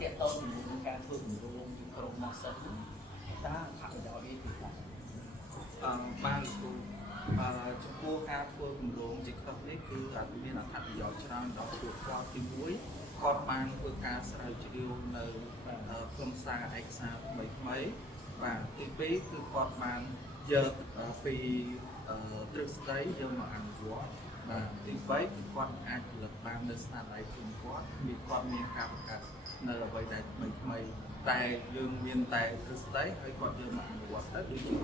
tiện tông thì những cái phương của luôn những cái rộng sân ta thẳng vào đi thì là បានគូចំពោះការធ្វើគម្រោងជាខ្លឹមនេះគឺអាចមានអត្ថប្រយោជន៍ច្រើនដល់ពួកគាត់ទី1គាត់បានធ្វើការស្រាវជ្រាវនៅខ្លឹមសារឯកសារថ្មីៗបាទទី2គឺគាត់បានយកពីទ្រឹស្ដីយកមកអនុវត្តបាទទី3គឺគាត់អាចផលិតបាននៅស្នាដៃខ្លួនគាត់មានការបង្កើតនៅអ្វីដែលថ្មីៗតែយើងមានតែទ្រឹស្ដីហើយគាត់យកមកអនុវត្តទៅដូចជា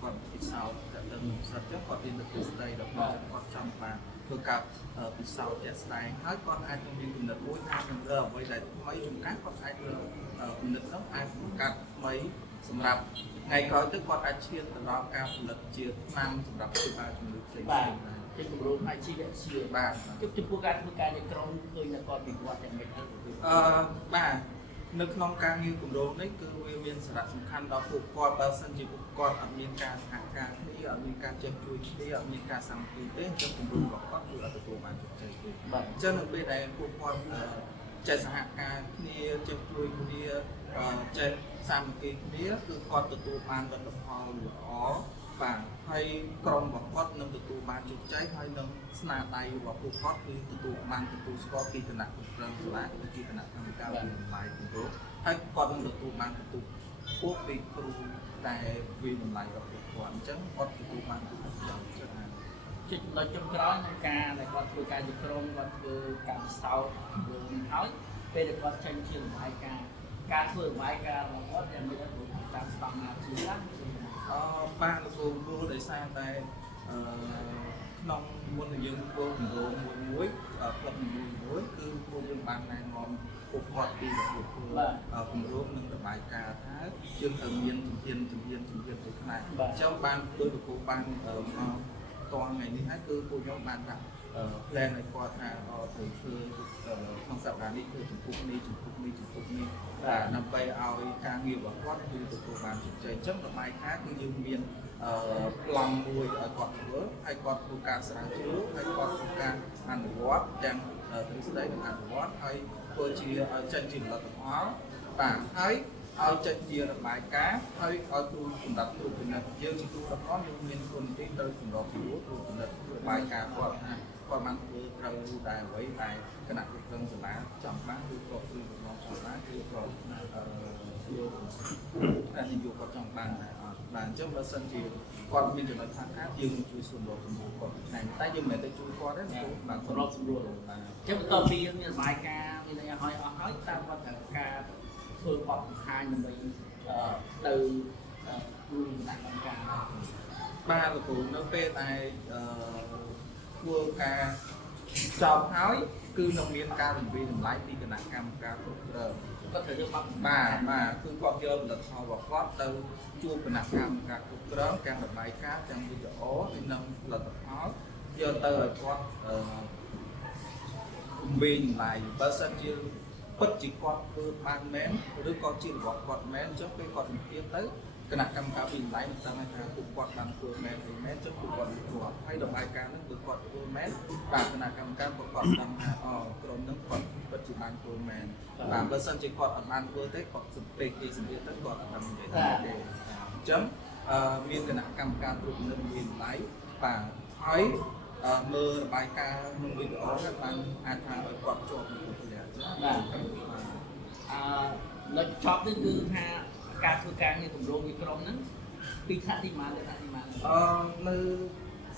គាត់ពិសោធន៍ទៅនឹងសិទ្ធិចឹងគាត់មានទ្រឹស្ដីដល់គាត់ចង់បានធ្វើការពិសោធន៍ជាក់ស្ដែងហើយគាត់អាចនឹងមានគំនិតមួយថានឹងរើអ្វីដែលថ្មីចំការគាត់អាចរើគំនិតនោះអាចបង្កើតថ្មីសម្រាប់ថ្ងៃក្រោយទៅគាត់អាចឈានទៅដល់ការផលិតជាថ្នាំសម្រាប់ព្យាបាលជំងឺផ្សេងៗដែរជាគម្រោងអាជីវៈជាបាទចំពោះការធ្វើការនៃក្រុមឃើញតែគាត់ពីគាត់យ៉ាងម៉េចទៅបាទនៅក្នុងការងារគម្រោងនេះគឺវាមានសារៈសំខាន់ដល់ពួកគាត់បើសិនជាពួកគាត់អត់មានការសហការគ្នាអត់មានការចេះជួយគ្នាអត់មានការសាមគ្គីទេទៅគម្រោងរបស់គាត់គឺអត់ទទួលបានជោគជ័យទេអញ្ចឹងនៅពេលដែលពួកគាត់ចេះសហការគ្នាចេះជួយគ្នាចេះសាមគ្គីគ្នាគឺគាត់ទទួលបានលទ្ធផលល្អបាទហើយក្រុមរបស់គាត់នឹងទទួលបានជោគជ័យហើយនឹងស្នាដៃរបស់ពួកគាត់គឺទទួលស្គាល់ពីគណៈគ្រប់គ្រងសាលាដូចជាគណៈកម្មការវិនិច្ឆ័យគម្រោងហើយគាត់នឹងទទួលបានពួកពីគ្រូតែវិនិច្ឆ័យរបស់ពួកគាត់អញ្ចឹងគាត់ទទួលបានជោគជ័យច្រើនជាចំណុចចុងក្រោយក្នុងការដែលគាត់ធ្វើការជាក្រុមគាត់ធ្វើការពិសោធន៍គម្រោងនេះហើយពេលដែលគាត់ចេញជារបាយការណ៍ធ្វើរបាយការណ៍របស់គាត់យ៉ាងម៉េចទៅតាមស្តង់ដារជាណាបាទលោកគ្រូព្រោះដោយសារតែក្នុងមុនយើងធ្វើគម្រោងមួយផ្លឹកមួយគឺពួកយើងបានណែនាំពួកគាត់ពីរបៀបធ្វើគម្រោងនិងរបាយការណ៍ថាយើងត្រូវមានជំហានទៅខ្លះអញ្ចឹងបានដោយលោកគ្រូបានមកតថ្ងៃនេះហើយគឺពួកខ្ញុំបានដាក់plan ឲ្យគាត់ថាត្រូវធ្វើក្នុងសប្តាហ៍នេះគឺជំពូកនេះបាទដើម្បីឲ្យការងាររបស់គាត់គឺទទួលបានជោគជ័យអញ្ចឹងរបាយការណ៍គឺយើងមានប្លង់មួយឲ្យគាត់ធ្វើហើយគាត់ធ្វើការស្រាវជ្រាវហើយគាត់ធ្វើការអនុវត្តទាំងទ្រឹស្ដីនិងអនុវត្តហើយធ្វើជាឲ្យចេញជាផលិតផលបាទហើយឲ្យចេញជារបាយការណ៍ហើយឲ្យគ្រូសម្រាប់គ្រូពិនិត្យយើងជាគ្រូរបស់គាត់យើងមានគុណនីតិត្រូវសម្របសម្រួលគ្រូពិនិត្យរបាយការណ៍គាត់ថាគាត់បានធ្វើត្រូវតែអ្វីតែគណៈគ្រប់គ្រងសាលាចង់បានគឺគាត់គឺរបស់សាលាគឺគាត់យកតែនយោបាយគាត់ចង់បានដែរអត់បាទអញ្ចឹងបើសិនជាគាត់មានចំណុចខាងខាងយើងនឹងជួយសម្របសម្រួលគាត់តែយើងមិនមែនទៅជួយគាត់ទេគឺបានសម្របសម្រួលបាទអញ្ចឹងបន្ទាប់ពីយើងមានរបាយការណ៍មានអីឲ្យអស់ហើយតាមគាត់ត្រូវការធ្វើបទបង្ហាញដើម្បីទៅជួយដាក់កម្មការបាទលោកគ្រូនៅពេលដែលធ្វើការចប់ហើយគឺនឹងមានការរំវាយតម្លៃពីគណៈកម្មការគ្រប់គ្រងគាត់ត្រូវយកបាទគឺគាត់យកផលិតផលរបស់គាត់ទៅជួបគណៈកម្មការគ្រប់គ្រងទាំងរបាយការណ៍ទាំងវីដេអូហើយនិងផលិតផលយកទៅឲ្យគាត់រំវាយតម្លៃបើសិនជាពិតជាគាត់ធ្វើបានមែនឬក៏ជារបស់គាត់មែនអញ្ចឹងពេលគាត់សម្ភាសទៅគណៈកម្មការវិនិច្ឆ័យនឹងដឹងថាពួកគាត់បានធ្វើមែនឬមែនចុះពួកគាត់គាត់ហើយរបាយការណ៍ហ្នឹងគឺគាត់ធ្វើមែនបាទគណៈកម្មការគាត់ដឹងថាក្រុមហ្នឹងគាត់ពិតជាបានធ្វើមែនបាទបើសិនជាគាត់អត់បានធ្វើទេគាត់សម្ភាសគេសម្ភាសទៅគាត់អត់ដឹងនិយាយថាទេអញ្ចឹងមានគណៈកម្មការត្រួតពិនិត្យវិនិច្ឆ័យបាទហើយមើលរបាយការណ៍ក្នុងវីដេអូហ្នឹងបានអាចថាឲ្យគាត់ជាប់នឹងពលិបាទនៅចប់នេះគឺថាការធ្វើការងារគម្រោងនៃក្រុមហ្នឹងពីថ្នាក់ទីម៉ានទៅថ្នាក់ទីម៉ាននៅ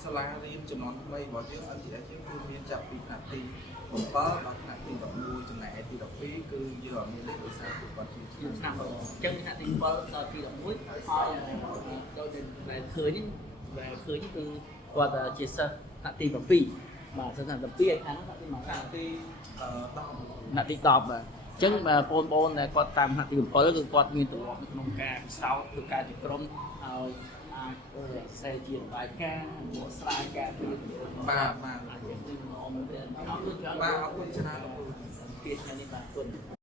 សាលារៀនចំនួនថ្មីរបស់យើង LGS យើងគឺមានចាប់ពីថ្នាក់ទី7ដល់ថ្នាក់ទី11ចំណែកទី12គឺយើងអត់មានលេខដោយសារពួកគាត់ជាឆ្នាំអញ្ចឹងថ្នាក់ទី7ដល់ទី11ហើយដោយតែឃើញគឺគាត់ជាសិស្សថ្នាក់ទី7បាទសិស្សថ្នាក់ទី7ឯខាងថ្នាក់ទីម៉ានថ្នាក់ទី10ថ្នាក់ទី10បាទអញ្ចឹងបងប្អូនដែលគាត់តាមថ្នាក់ទី7គឺគាត់មានទម្លាប់នៅក្នុងការពិសោធន៍ធ្វើការជាក្រុមឲ្យអាចផ្សេងជារបាយការណ៍បកស្រាយការរៀនបាទអាចជាអមទៅអរគុណច្រើនបាទអរគុណច្រើនលោកគ្រូពីថ្ងៃនេះបាទអរគុណ